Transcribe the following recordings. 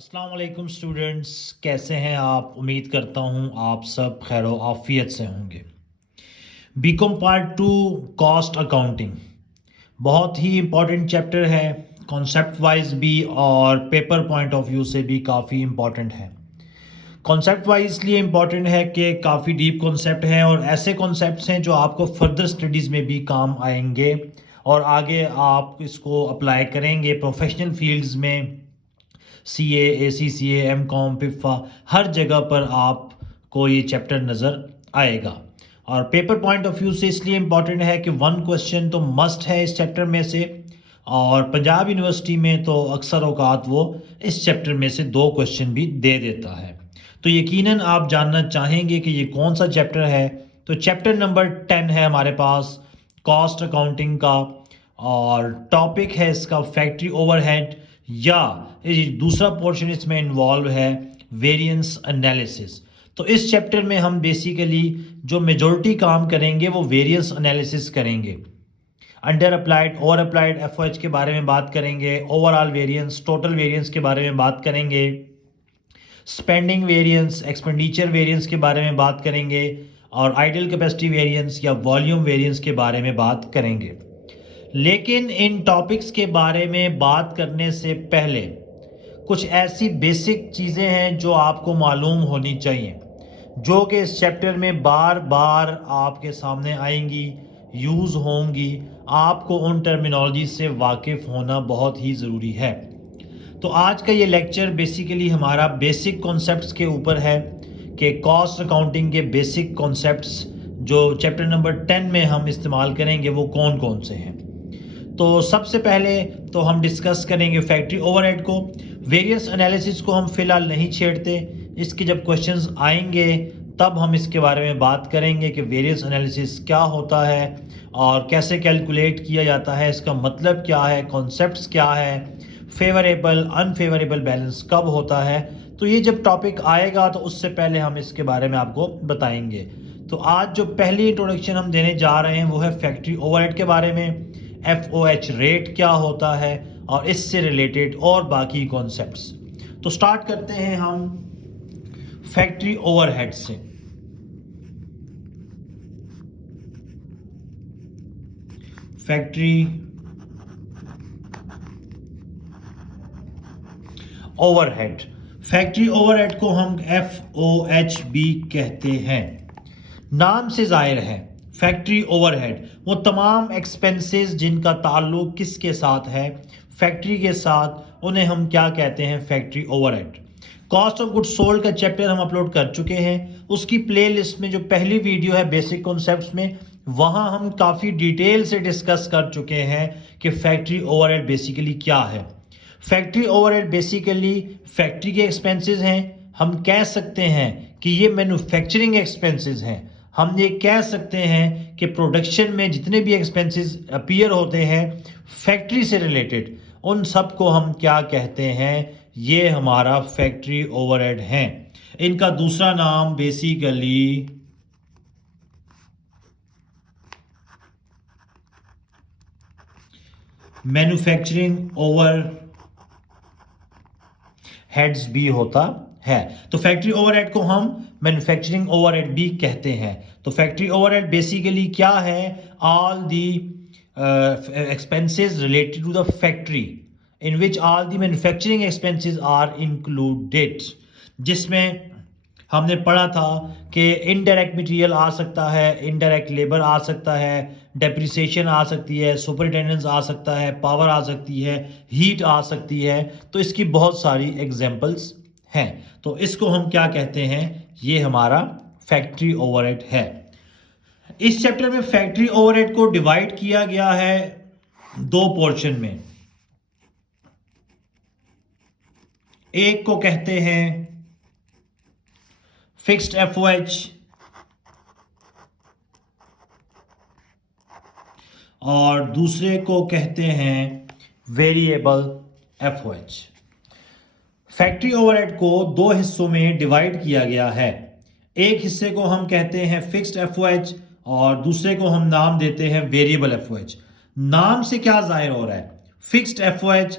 अस्सलाम वालेकुम स्टूडेंट्स, कैसे हैं आप? उम्मीद करता हूं आप सब खैर आफियत से होंगे। BCom part two, cost accounting, बहुत ही इम्पॉर्टेंट चैप्टर है। कॉन्सेप्ट वाइज भी और पेपर पॉइंट ऑफ व्यू से भी काफ़ी इम्पॉर्टेंट है। कॉन्सेप्ट वाइज इसलिए इम्पॉर्टेंट है कि काफ़ी डीप कॉन्सेप्ट हैं और ऐसे कॉन्सेप्ट्स हैं जो आपको फर्दर स्टडीज़ में भी काम आएंगे और आगे आप इसको अप्लाई करेंगे प्रोफेशनल फील्ड्स में। CA, ACCA, MCOM, पिफा, हर जगह पर आपको ये चैप्टर नज़र आएगा। और पेपर पॉइंट ऑफ व्यू से इसलिए इम्पॉर्टेंट है कि वन क्वेश्चन तो मस्ट है इस चैप्टर में से, और पंजाब यूनिवर्सिटी में तो अक्सर औकात वो इस चैप्टर में से 2 क्वेश्चन भी दे देता है। तो यकीनन आप जानना चाहेंगे कि ये कौन सा चैप्टर है। तो चैप्टर नंबर 10 है हमारे पास, कॉस्ट अकाउंटिंग का, और टॉपिक है इसका फैक्ट्री ओवरहेड, या दूसरा पोर्शन इसमें इन्वॉल्व है वेरिएंस एनालिसिस। तो इस चैप्टर में हम बेसिकली जो मेजॉरिटी काम करेंगे वो वेरिएंस एनालिसिस करेंगे। Under applied, over applied, FOH के बारे में बात करेंगे, ओवरऑल वेरिएंस, टोटल वेरिएंस के बारे में बात करेंगे, स्पेंडिंग वेरिएंस, एक्सपेंडिचर वेरिएंस के बारे में बात करेंगे, और आइडल कैपेसिटी वेरिएंस या वॉल्यूम वेरिएंस के बारे में बात करेंगे। लेकिन इन टॉपिक्स के बारे में बात करने से पहले कुछ ऐसी बेसिक चीज़ें हैं जो आपको मालूम होनी चाहिए, जो कि इस चैप्टर में बार बार आपके सामने आएंगी, यूज़ होंगी। आपको उन टर्मिनोलॉजी से वाकिफ़ होना बहुत ही ज़रूरी है। तो आज का ये लेक्चर बेसिकली हमारा बेसिक कॉन्सेप्ट्स के ऊपर है कि कॉस्ट अकाउंटिंग के बेसिक कॉन्सेप्ट्स जो चैप्टर नंबर 10 में हम इस्तेमाल करेंगे वो कौन कौन से हैं। तो सबसे पहले तो हम डिस्कस करेंगे फैक्ट्री ओवरहेड को। वेरियस एनालिसिस को हम फिलहाल नहीं छेड़ते, इसके जब क्वेश्चंस आएंगे तब हम इसके बारे में बात करेंगे कि वेरियस एनालिसिस क्या होता है और कैसे कैलकुलेट किया जाता है, इसका मतलब क्या है, कॉन्सेप्ट्स क्या है, फेवरेबल अनफेवरेबल बैलेंस कब होता है। तो ये जब टॉपिक आएगा तो उससे पहले हम इसके बारे में आपको बताएंगे। तो आज जो पहली इंट्रोडक्शन हम देने जा रहे हैं वो है फैक्ट्री ओवरहेड के बारे में। FOH रेट क्या होता है और इससे रिलेटेड और बाकी कॉन्सेप्ट्स। तो स्टार्ट करते हैं हम फैक्ट्री ओवरहेड से। फैक्ट्री ओवरहेड, फैक्ट्री ओवरहेड को हम FOH भी कहते हैं। नाम से जाहिर है फैक्ट्री ओवरहेड वो तमाम एक्सपेंसेस जिनका ताल्लुक किसके साथ है, फैक्ट्री के साथ, उन्हें हम क्या कहते हैं, factory overhead. Cost of goods sold का चैप्टर हम अपलोड कर चुके हैं, उसकी प्लेलिस्ट में जो पहली वीडियो है बेसिक कॉन्सेप्ट्स में, वहाँ हम काफ़ी डिटेल से डिस्कस कर चुके हैं कि फैक्ट्री ओवरहेड बेसिकली क्या है। फैक्ट्री ओवरहेड बेसिकली फैक्ट्री के एक्सपेंसेस हैं। हम कह सकते हैं कि ये मैन्युफैक्चरिंग एक्सपेंसेस हैं। हम ये कह सकते हैं कि प्रोडक्शन में जितने भी एक्सपेंसेस अपीयर होते हैं फैक्ट्री से रिलेटेड, उन सब को हम क्या कहते हैं, ये हमारा फैक्ट्री ओवरहेड है। इनका दूसरा नाम बेसिकली मैन्युफैक्चरिंग ओवर हेड्स भी होता है। तो फैक्ट्री ओवरहेड को हम मैन्युफैक्चरिंग ओवरहेड भी कहते हैं। तो फैक्ट्री ओवरहेड बेसिकली क्या है, all the expenses related to the factory in which all the manufacturing expenses are included, जिसमें हमने पढ़ा था कि इनडायरेक्ट मटेरियल आ सकता है, इनडायरेक्ट लेबर आ सकता है, डेप्रिसिएशन आ सकती है, सुपरिटेंडेंस आ सकता है, पावर आ सकती है, हीट आ सकती है। तो इसकी बहुत सारी एग्जांपल्स हैं। तो इसको हम क्या कहते हैं, ये हमारा फैक्ट्री ओवरहेड है। इस चैप्टर में फैक्ट्री ओवरहेड को डिवाइड किया गया है 2 पोर्शन में। एक को कहते हैं फिक्स्ड FOH और दूसरे को कहते हैं वेरिएबल FOH। फैक्ट्री ओवरहेड को 2 हिस्सों में डिवाइड किया गया है। एक हिस्से को हम कहते हैं फिक्स्ड FOH और दूसरे को हम नाम देते हैं वेरिएबल FOH। नाम से क्या जाहिर हो रहा है, fixed FOH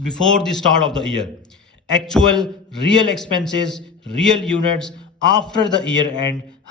before the start of the year, actual real expenses, real units after the year end